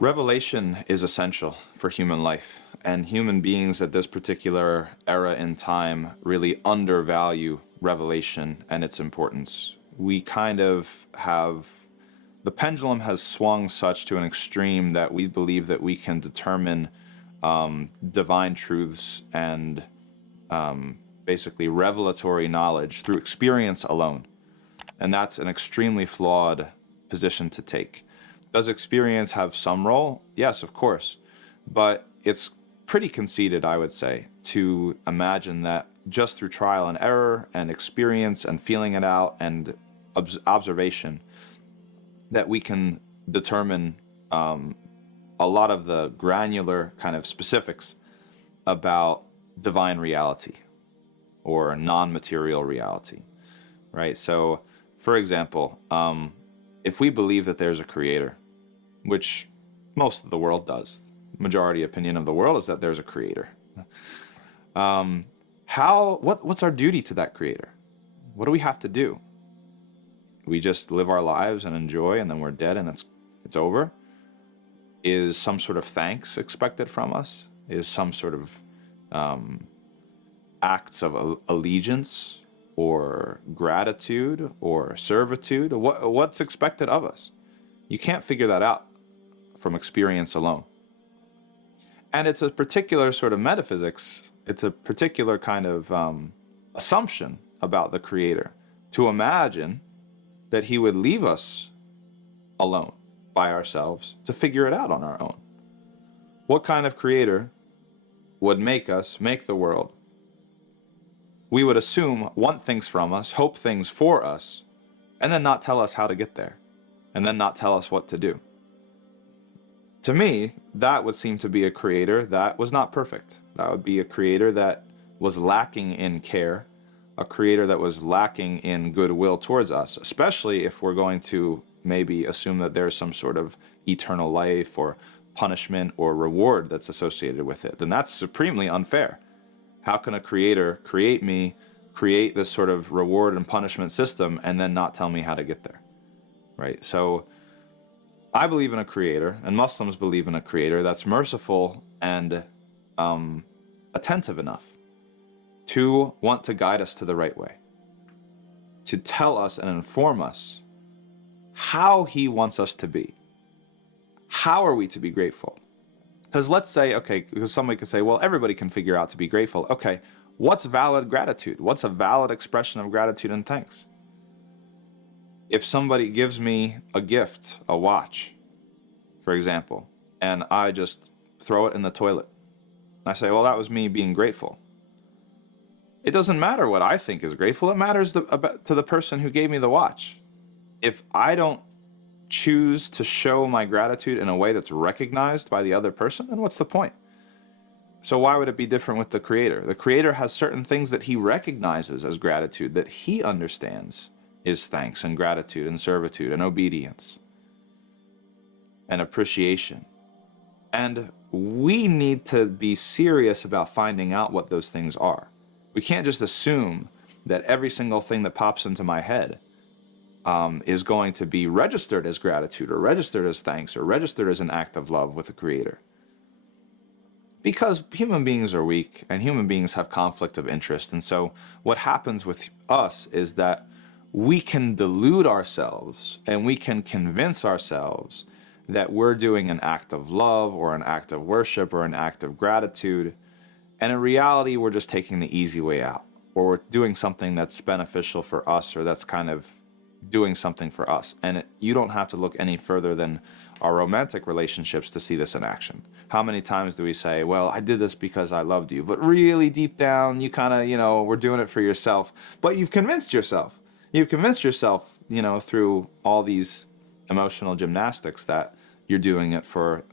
Revelation is essential for human life, and human beings at this particular era in time really undervalue revelation and its importance. We kind of have, the pendulum has swung such to an extreme that we believe that we can determine divine truths and basically revelatory knowledge through experience alone. And that's an extremely flawed position to take. Does experience have some role? Yes, of course. But it's pretty conceited, I would say, to imagine that just through trial and error and experience and feeling it out and observation, that we can determine a lot of the granular kind of specifics about divine reality or non-material reality, right? So, for example, if we believe that there's a creator, which most of the world does, majority opinion of the world is that there's a creator. What's our duty to that creator? What do we have to do? We just live our lives and enjoy, and then we're dead and it's over? Is some sort of thanks expected from us? Is some sort of acts of allegiance or gratitude or servitude? What's expected of us? You can't figure that out from experience alone. And it's a particular sort of metaphysics, it's a particular kind of assumption about the creator to imagine that he would leave us alone by ourselves to figure it out on our own. What kind of creator would make the world? We would assume, want things from us, hope things for us, and then not tell us how to get there, and then not tell us what to do. To me, that would seem to be a creator that was not perfect. That would be a creator that was lacking in care, a creator that was lacking in goodwill towards us, especially if we're going to maybe assume that there's some sort of eternal life or punishment or reward that's associated with it. Then that's supremely unfair. How can a creator create me, create this sort of reward and punishment system, and then not tell me how to get there, right? So I believe in a creator, and Muslims believe in a creator that's merciful and attentive enough to want to guide us to the right way, to tell us and inform us how he wants us to be. How are we to be grateful? Because let's say, okay, because somebody could say, well, everybody can figure out to be grateful. Okay, what's valid gratitude? What's a valid expression of gratitude and thanks? If somebody gives me a gift, a watch, for example, and I just throw it in the toilet, I say, well, that was me being grateful. It doesn't matter what I think is grateful. It matters to the person who gave me the watch. If I don't choose to show my gratitude in a way that's recognized by the other person, then what's the point? So why would it be different with the creator? The creator has certain things that he recognizes as gratitude, that he understands is thanks and gratitude and servitude and obedience and appreciation. And we need to be serious about finding out what those things are. We can't just assume that every single thing that pops into my head is going to be registered as gratitude or registered as thanks or registered as an act of love with the creator. Because human beings are weak and human beings have conflict of interest. And so what happens with us is that we can delude ourselves and we can convince ourselves that we're doing an act of love or an act of worship or an act of gratitude. And in reality, we're just taking the easy way out, or we're doing something that's beneficial for us, or that's kind of doing something for us. And you don't have to look any further than our romantic relationships to see this in action. How many times do we say, well, I did this because I loved you, but really deep down, you kind of, we're doing it for yourself, but you've convinced yourself. You've convinced yourself, through all these emotional gymnastics that you're doing it for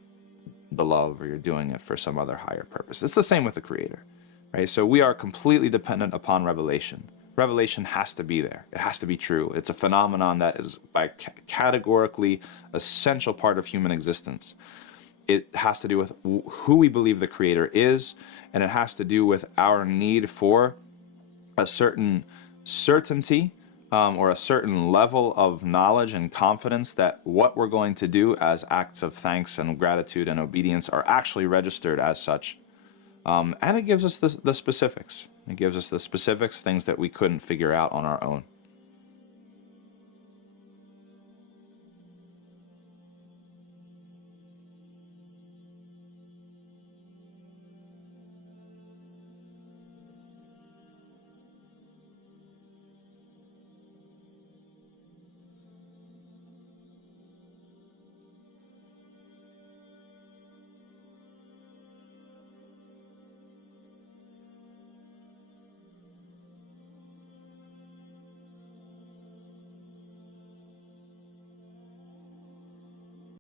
the love, or you're doing it for some other higher purpose. It's the same with the creator, right? So we are completely dependent upon revelation. Revelation has to be there. It has to be true. It's a phenomenon that is by categorically essential part of human existence. It has to do with who we believe the creator is, and it has to do with our need for a certain certainty or a certain level of knowledge and confidence that what we're going to do as acts of thanks and gratitude and obedience are actually registered as such. And it gives us the specifics. It gives us the specifics, things that we couldn't figure out on our own.